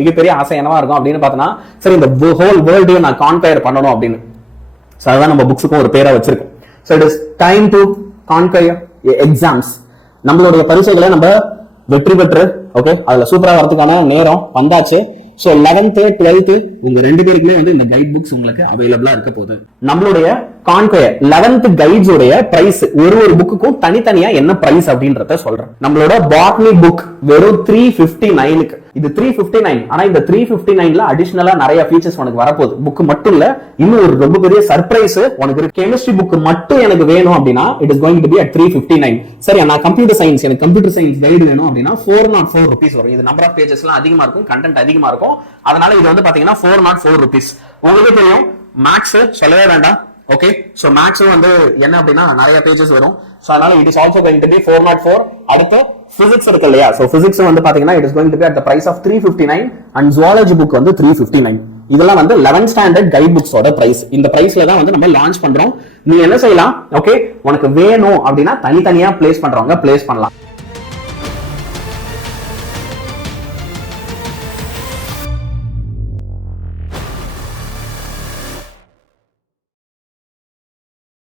மிகப்பெரிய ஆசை என்னவா இருக்கும் அப்படின்னு பார்த்தோன்னா, சரி இந்த ஹோல் வேர்ல்டையும் நான் கான்கயர் பண்ணணும் அப்படின்னு. ஸோ அதுதான் நம்ம புக்ஸுக்கும் ஒரு பேரை வச்சிருக்கோம். So it is time to conquer exams. நம்மளுடைய பரிசுகளை நம்ம வெற்றி பெற்று ஓகே அதுல சூப்பரா வரதுக்கான நேரம் வந்தாச்சு. ஸோ 11th 12th உங்க ரெண்டு பேருக்குமே வந்து இந்த கைட் புக்ஸ் உங்களுக்கு அவைலபிளா இருக்க போகுது. நம்மளுடைய கான்கயர் 11th கைட்ஸ் உடைய பிரைஸ் ஒரு புக்குக்கும் தனித்தனியா என்ன பிரைஸ் அப்படின்றத சொல்றேன். நம்மளோட பாட்னி புக் வெறும் 359க்கு. இது 359. ஆனா இந்த 359ல அடிஷனலா நிறைய ஃபீச்சர்ஸ் உனக்கு வரப்போகுது. புக் மட்டும் இல்ல, இன்னும் ஒரு ரொம்ப பெரிய சர்ப்ரைஸ் உனக்கு ஒரு கெமிஸ்ட்ரி புக் மட்டும் எனக்கு வேணும் அப்படின்னா it is going to be at 359. சரி, நான் கம்ப்யூட்டர் சயின்ஸ், எனக்கு கம்ப்யூட்டர் சயின்ஸ் கைடு வேணும் அப்படின்னா 404 rupees வரும். இது நம்பர் ஆஃப் பேஜஸ் எல்லாம் அதிகமா இருக்கும், கண்டென்ட் அதிகமா இருக்கும். அதனால இது வந்து பாத்தீங்கன்னா 404 rupees. உங்களுக்கு தெரியும் மேக்ஸ் சொல்லவே வேண்டாம். ஓகே, சோ மேக்ஸ் வந்து என்ன அப்படின்னா நிறைய பேஜஸ் வரும். சோ அதனால it is also going to be 404. அடுத்து பிசிக்ஸ் இருக்கு இல்லையா, சோ பிசிக்ஸ் வந்து பாத்தீங்கன்னா it is going to be at the price of 359 and zoology book வந்து 359. இதெல்லாம் வந்து 11th ஸ்டாண்டர்ட் கைட் புக்ஸோட பிரைஸ். இந்த பிரைஸ்ல தான் வந்து நம்ம லான்ச் பண்றோம். நீ என்ன செய்யலாம், ஓகே உனக்கு வேணும் அப்படின்னா தனித்தனியா பிளேஸ் பண்றவங்க பிளேஸ் பண்ணலாம்.